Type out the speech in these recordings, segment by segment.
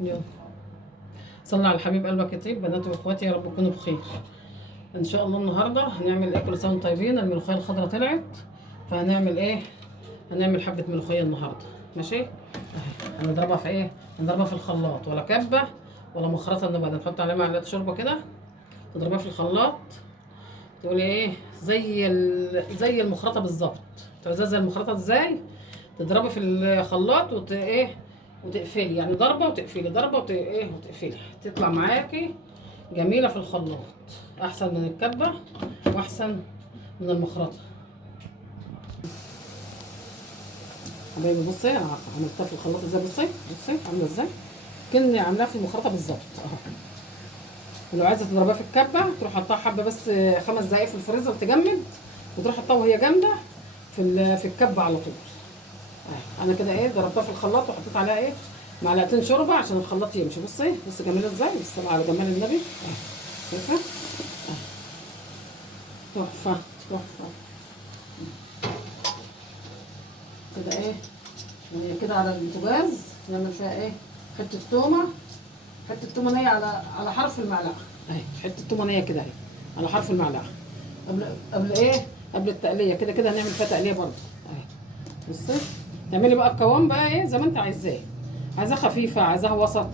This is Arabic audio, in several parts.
يلا صلي على الحبيب قلبك يطيب. بناتي واخواتي يا رب تكونوا بخير ان شاء الله. النهارده هنعمل ايه؟ كل سنه وانتم طيبين. الملوخيه الخضراء طلعت، فهنعمل ايه؟ هنعمل حبه ملوخيه النهارده. ماشي. هنضربها في ايه؟ هنضربها في الخلاط، ولا كبه ولا مخرطه، نبقى نحط عليها معلقه شوربه كده، تضربها في الخلاط. تقولي ايه؟ زي المخرطه بالظبط. تعوزيها زي المخرطه ازاي؟ تضربي في الخلاط ايه، وتقفلي، يعني ضربه وتقفلي، ضربه ايه وتقفلي، تطلع معاكي جميله في الخلاط. احسن من الكبه واحسن من المخرطه. حبايبي بصي انا عملتها في الخلاط ازاي. بصي عامله ازاي، كني عاملاها في المخرطه بالظبط اهو. ولو عايزه تضربها في الكبه تروح حطها حبه بس 5 دقايق في الفريزر تجمد، وتروح حطها وهي جامده في الكبه على طول. انا كده ايه ضربتها في الخلاط وحطيت عليها ايه معلقتين شوربه عشان الخلاط يمشي. بصي جميله ازاي، بالصلاه على جمال النبي. شايفه؟ تحفه تحفه. كده ايه، وهي كده على البوتاجاز نعمل فيها ايه؟ حته تومه، حته تومه نيه على حرف المعلقه اهي. حته تومه نيه كده اهي على حرف المعلقه، قبل ايه؟ قبل التقليه. كده كده هنعمل فيها تقليه برضه اهي. بصي تعملي بقى القوام بقى ايه زي ما انت عايزاه، عايزاها خفيفه عايزاها وسط،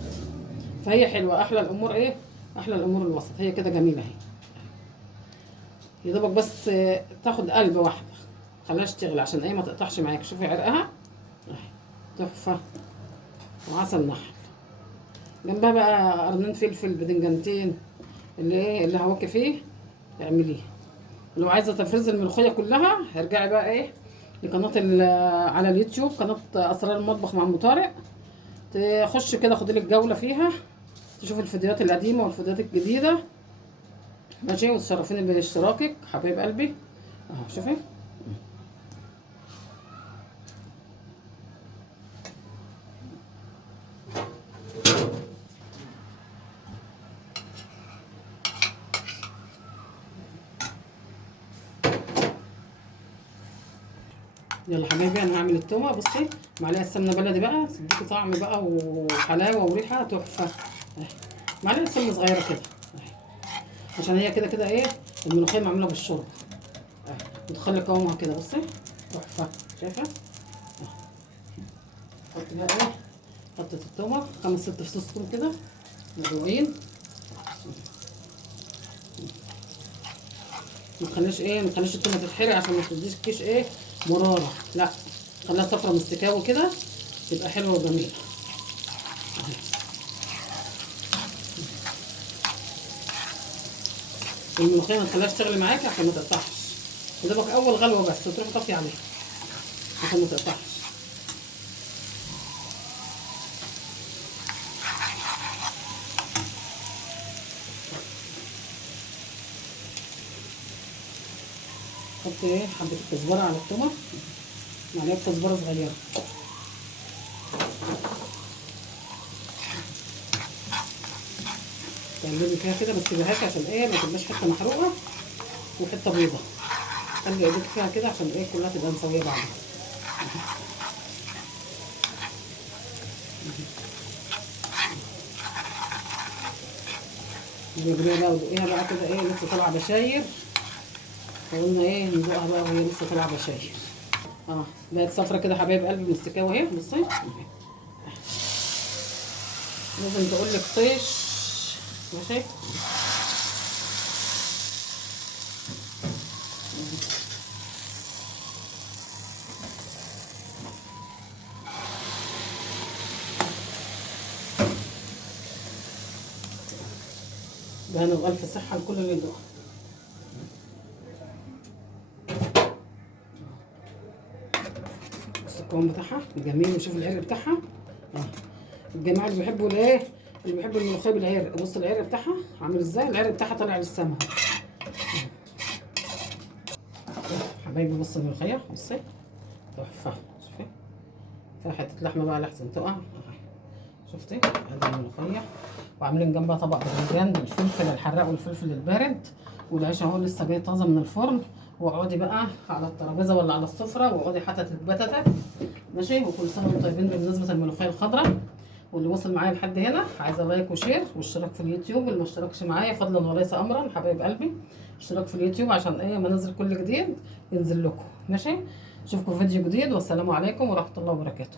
فهي حلوه. احلى الامور ايه؟ احلى الامور الوسط. هي كده جميله اهي، يا دوبك بس تاخد قلب واحده، خليهاش تغلي عشان ايه ما تقطعش معاك. شوفي عرقها اهي تحفه. وعسل نحل جنبها بقى، قرنين فلفل، بدنجانتين، اللي ايه اللي هواكي فيه اعمليه. لو عايزه تفرزي الملوخيه كلها ارجعي بقى ايه لقناه على اليوتيوب، قناه اسرار المطبخ مع ام طارق. تخش كده خدي لك جوله فيها، تشوف الفيديوهات القديمه والفيديوهات الجديده. ماشي. وتشرفيني باشتراكك حبايب قلبي اهو. شوفي يلا حبايبي انا هعمل التومه. بصي معلقه سمنه بلدي بقى تديكي طعم بقى وحلاوه وريحه تحفه اهي. معلقه سمنه صغيره كده اهي، عشان هي كده كده ايه الملوخيه معموله بالشوربه اهي، وتخلي قوامها كده. بصي تحفه. شايفه؟ حط بقى ايه قطه التومه 5 6 فصوص توم كده مدوبين. ما تخليش التومه تتحرق عشان ما تديش ايه مراره، لا خليها صفرا مستكاوي كده تبقى حلوه وجميله. الملوخيه ما تخليهاش تغلي معاكي عشان ما تقطعش، يا دوبك اول غلوه بس وتروحي طافيه عليها عشان ما تقطعش. حط ايه حبه الكزبره على التومه، معلقه كزبره صغيره. تقلبي فيها كده، ما تسيبيهاش عشان ايه ما تبقاش حته محروقه وحته بيضه. خلي ايدك فيها كده عشان ايه كلها تبقى مسويه بعضها. نجيبيها بقى ودوقيها بقى كده ايه لسه طالعه بشاير، فقلنا ايه ندوقها بقى وهي لسه طالعه بشاير. بقت صفرة كده حبايب قلبي مستكاوي اهي. بصي لازم تقولك طيش. ماشي. بهنا وألف صحة لكل اللي يدوقها. بص القوام بتاعها جميل، وشوف العرق بتاعها الجماعة اللي بيحبوا الايه، اللي بيحبوا الملوخية بالعرق. بص العرق بتاعها عامل ازاي، العرق بتاعها طالع للسما حبايبي. بص الملوخية بصي تحفة. شوفي فيها حتة لحمة بقى لحسن تقع. شفتي ادي الملوخية، وعاملين جنبها طبق باذنجان بالفلفل الحراق والفلفل البارد، والعيش اهو لسه جاي طازه من الفرن. واقعدي بقى على الترابيزه ولا على السفره واقعدي حتى تتبتت. ماشي. وكل سنه وانتم طيبين بمناسبه الملوخيه الخضراء، واللي وصل معايا لحد هنا عايزه لايك وشير واشتراك في اليوتيوب، واللي ما اشتركش معايا فضلا وليس امرا حبايب قلبي اشتراك في اليوتيوب عشان ايه ما انزل كل جديد ينزل لكم. ماشي، اشوفكم في فيديو جديد، والسلام عليكم ورحمه الله وبركاته.